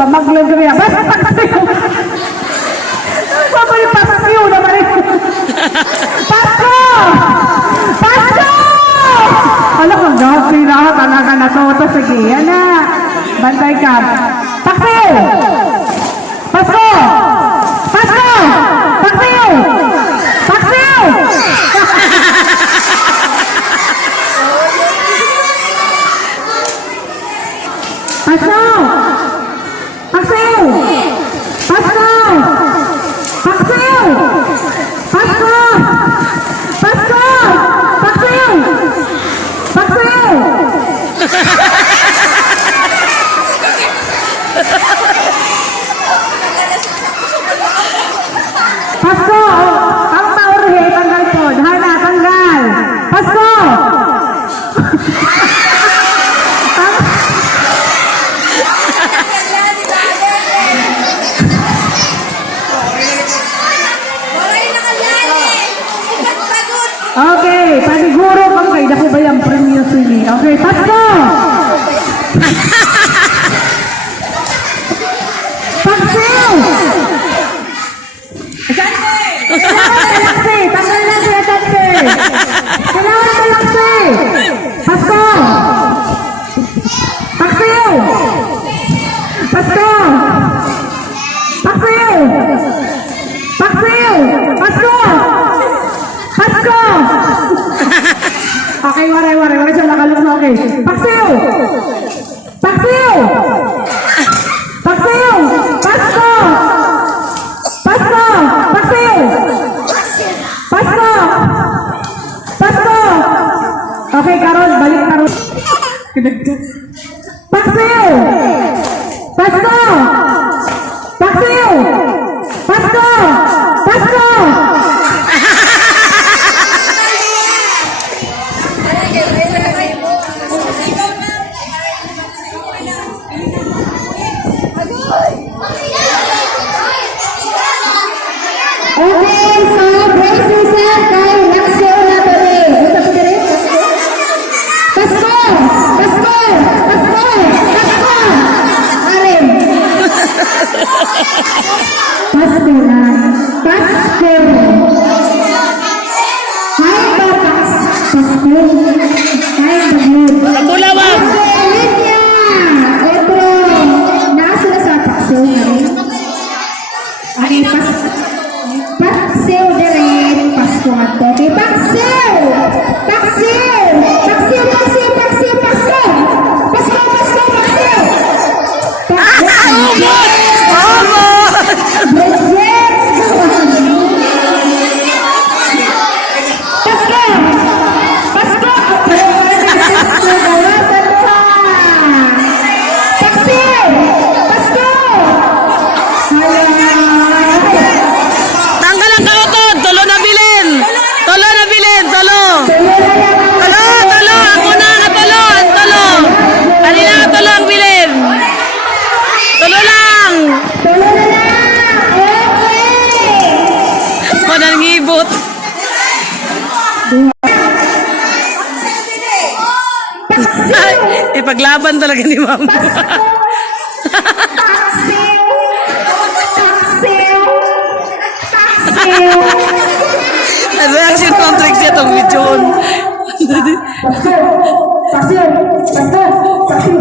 Pamaglang kami. Basta paksiw. Pabali paksiw naman rin. Pasko! Pasko! Alam ko, gapi na ako. Talaga na to. Sige, yan na. Bantay ka. Paksiw! Pasko! Pasko! Paksiw! Paksiw! Pasko! Paksiw! Pasko! Paksiw! Pasko! Pasko! Paksiw! Paksiw! Pasko! Ang taurhe, tanggal po. Hana, tanggal. Pasko! Okay, paniguro kang kay dako ba yung premium sini? Okay, Pasko! Paksiw! Tanggal na siya, Tante! Kailangan mo lang siya! Pasko! Paksiw! Pasko! Paksiw! Paksiw! Pasko! Pasko! Okay, waray siya nakalun na okay. Paksiw! Paksiw! Paksiw! Pasko! Pasko! Paksiw! Pasko! Pasko! Okay, Karol, balik Karol. Paksiw! Pasko! Paksiw! Pasko! Pasko! Okay, so brace yourself kay Laksyo na tuloy. Gusto po din? Pasko! Pasko! Pasko! Pasko! Alim! Pasko na. Pasko! Hi, Papas! Pasko! Hi, Bagud! Pagulawang! Lydia! Otro! Nasa na sa Pasko na rin? Okay, Pasko! Paksiw din. Pasko nga to. Okay, paksiw! Paksiw! Paksiw, paksiw, paksiw, paksiw! Pasko, pasko, paksiw! Umot! Umot! Bridget! Pasko! Pasko! Pasko! Gawasan pa! Paksiw! Pasko! Hala! Tanggal ang kautod! Tulo na bilin! Tulo na bilin! Tulo! Tulo! Tulo! Ako na! Tulo! Tulo! Kanina tulo ang bilin! Tulo lang! Tulo na lang! Okay! Manang ngibot! Ay, ipaglaban talaga ni Ma'am. Paksiw! Paksiw! Paksiw! Ano reaction contract siya itong video? Paksiw! Paksiw! Paksiw! Paksiw!